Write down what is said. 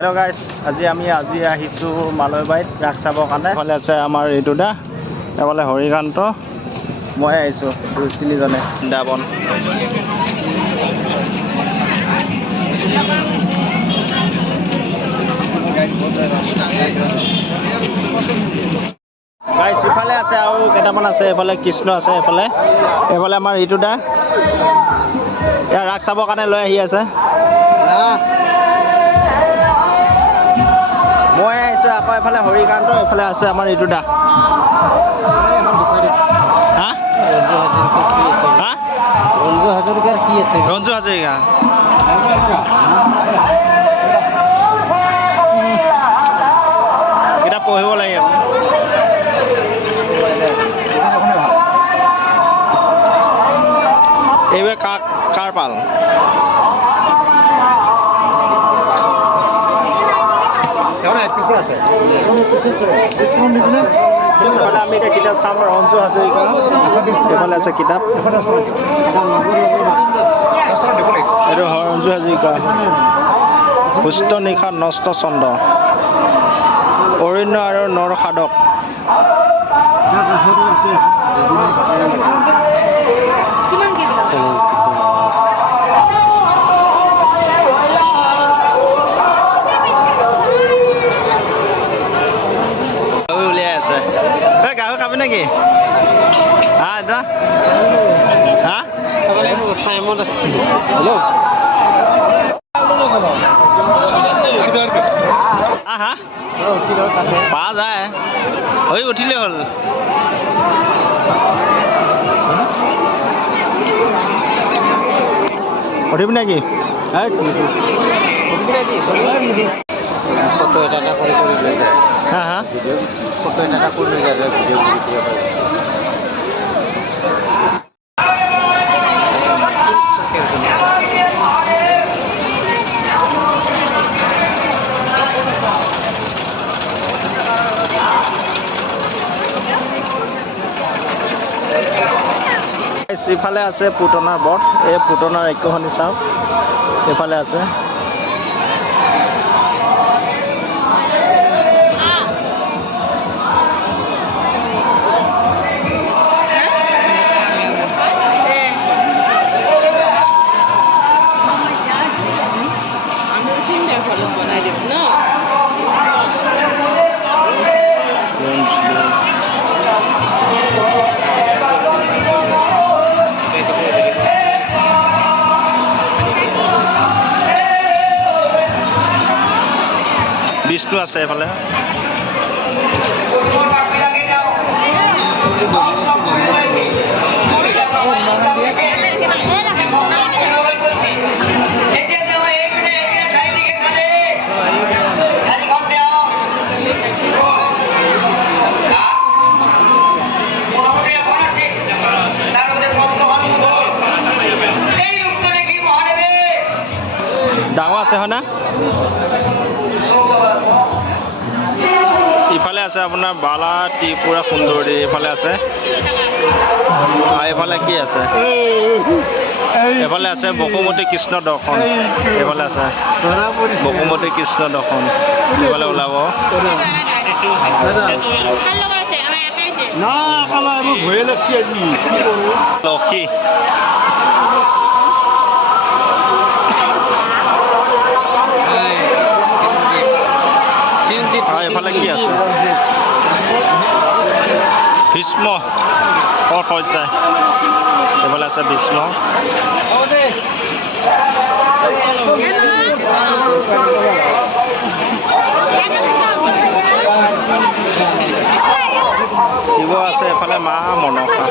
Hello guys, আজি আহিছো মালয়বাৰীত ৰাস চাবৰ কাৰণে। এফালে আছে আমাৰ ঋতুদা, এফালে হৰিকান্ত, মই আহিছো তিনিজনে বৃন্দাবন। গাইছ ইফালে আছে আৰু কেইটামান আছে, এফালে কৃষ্ণ আছে, এফালে আমাৰ ঋতুদা ইয়াৰ ৰাস চাবৰ কাৰণে লৈ আহি আছে। মই আহিছোঁ আকৌ এফালে হৰিকান্ত, এফালে আছে আমাৰ ঋতুদা। হা হা ৰঞ্জু হাজৰিকা কিতাপ পঢ়িব লাগে। এইবাৰ কাৰ পাল আমি এতিয়া কিতাপ চাম। ৰঞ্জু হাজৰিকা এইফালে আছে কিতাপ, এইটো ৰঞ্জু হাজৰিকা। সুস্থ নিশা নষ্ট চন্দ্ৰ, অৰণ্য আৰু নৰ সাধক। উলিয়াই আছে গাহৰি খাবি নেকি? হা দাদা হা হা পা যায় হৈ উঠিলে হ'ল। উঠিবি নেকি? ফটো এটা কৰি লৈ যায়। হা হা ফটো এটা কৰি লৈ যায় ভিডিঅ' ইফালে আছে পুতনাৰ বট, এই পুতনাৰ একখনি চাওক, এইফালে আছে। বিষ্ণু আছে এফালে। ডাঙৰ আছে হয় না? ইফালে আছে আপোনাৰ বালা ত্ৰিপুৰা সুন্দৰী, এইফালে আছে। এইফালে কি আছে? এইফালে আছে বসুমতী কৃষ্ণ দৰ্শন, এইফালে আছে বসুমতী কৃষ্ণ দৰ্শন, এইফালে ওলাব। লক্ষী এইফালে কি আছে? ভীষ্ম সজ্জায়, এইফালে আছে ভীষ্ম। শিৱ আছে, এইফালে মা মনসা।